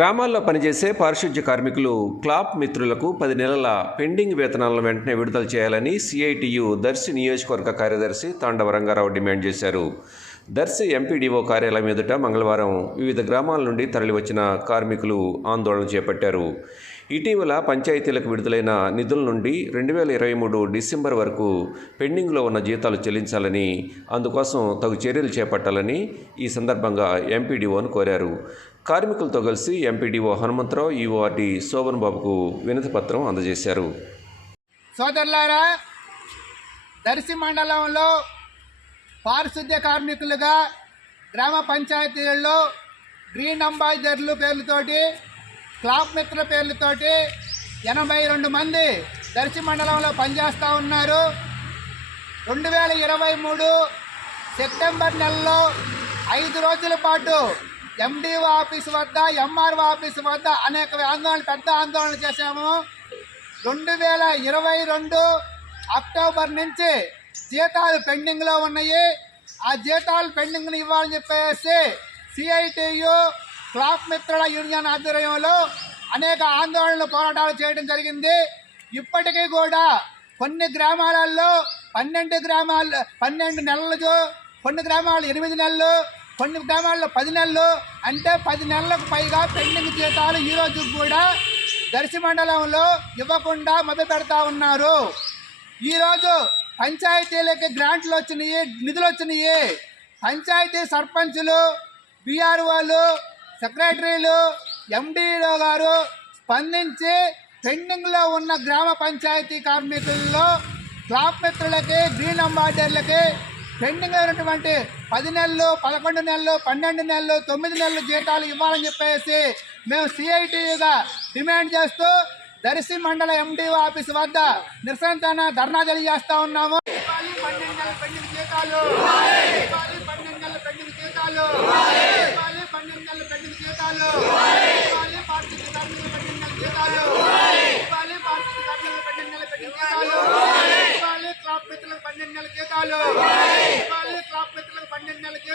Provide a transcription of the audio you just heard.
గ్రామాల్లో పనిచేసే పారిశుధ్య కార్మికులు క్లాప్ మిత్రులకు పది నెలల పెండింగ్ వేతనాలను వెంటనే విడుదల చేయాలని సిఐటియు దర్శి నియోజకవర్గ కార్యదర్శి తాండవ రంగారావు డిమాండ్ చేశారు. దర్శి ఎంపీడీఓ కార్యాలయం ఎదుట మంగళవారం వివిధ గ్రామాల నుండి తరలివచ్చిన కార్మికులు ఆందోళన చేపట్టారు. ఇటీవల పంచాయతీలకు విడుదలైన నిధుల నుండి రెండు వేల ఇరవై మూడు డిసెంబర్ వరకు పెండింగ్లో ఉన్న జీతాలు చెల్లించాలని అందుకోసం తగు చర్యలు చేపట్టాలని ఈ సందర్భంగా ఎంపీడీఓను కోరారు. కార్మికులతో కలిసి ఎంపీడీఓ హనుమంతరావు ఈఓఆర్డి శోభన్ బాబుకు వినతి పత్రం అందజేశారు. సోదరులారా దర్శి మండలంలో పారిశుద్ధ్య కార్మికులుగా గ్రామ పంచాయతీలలో గ్రీన్ అంబాసిడర్లు పేర్లతోటి క్లాప్ మిత్ర పేర్లతోటి ఎనభై రెండు మంది దర్శి మండలంలో పనిచేస్తూ ఉన్నారు. రెండు వేల ఇరవై మూడు సెప్టెంబర్ నెలలో ఐదు రోజుల పాటు ఎండిఓ ఆఫీస్ వద్ద ఎంఆర్ఓ ఆఫీస్ వద్ద అనేక ఆందోళన పెద్ద ఆందోళన చేశాము. రెండు వేల ఇరవై రెండు అక్టోబర్ నుంచి జీతాలు పెండింగ్లో ఉన్నాయి. ఆ జీతాలు పెండింగ్ని ఇవ్వాలని చెప్పేసి సిఐటియు క్లాప్ మిత్రుల యూనియన్ ఆధ్వర్యంలో అనేక ఆందోళనలు పోరాటాలు చేయడం జరిగింది. ఇప్పటికీ కూడా కొన్ని గ్రామాలలో పన్నెండు గ్రామాలు పన్నెండు నెలలు కొన్ని గ్రామాలు ఎనిమిది నెలలు కొన్ని గ్రామాల్లో పది నెలలు అంటే పది నెలలకు పైగా పెండింగ్ జీతాలు ఈ రోజు కూడా దర్శి మండలంలో ఇవ్వకుండా మొదలు పెడతా ఉన్నారు ఈరోజు పంచాయతీలకి గ్రాంట్లు వచ్చినాయి నిధులు వచ్చినాయి. పంచాయతీ సర్పంచులు బీఆర్ఓలు సెక్రటరీలు ఎండీఓ గారు స్పందించి పెండింగ్లో ఉన్న గ్రామ పంచాయతీ కార్మికుల్లో క్లాప్ మిత్రులకి గ్రీన్ అంబాసిడర్లకి పెండింగ్ అయినటువంటి పది నెలలు పదకొండు నెలలు పన్నెండు నెలలు తొమ్మిది నెలలు జీతాలు ఇవ్వాలని చెప్పేసి మేము సిఐటిగా డిమాండ్ చేస్తూ దర్శి మండల ఎండిఓ ఆఫీస్ వద్ద నిరసన ధర్నా తెలియజేస్తా ఉన్నాము. పన్నెండు నెలల పెండింగ్ జీతాలు. పన్నెండు నెలల పెండింగ్ జీతాలు. పన్నెండు నెలల పెండింగ్ జీతాలు. నెలల జీతాలు. నెలల పెండింగ్ జీతాలు. క్లాప్ మిత్రులకు పన్నెండు నెలల జీతాలు.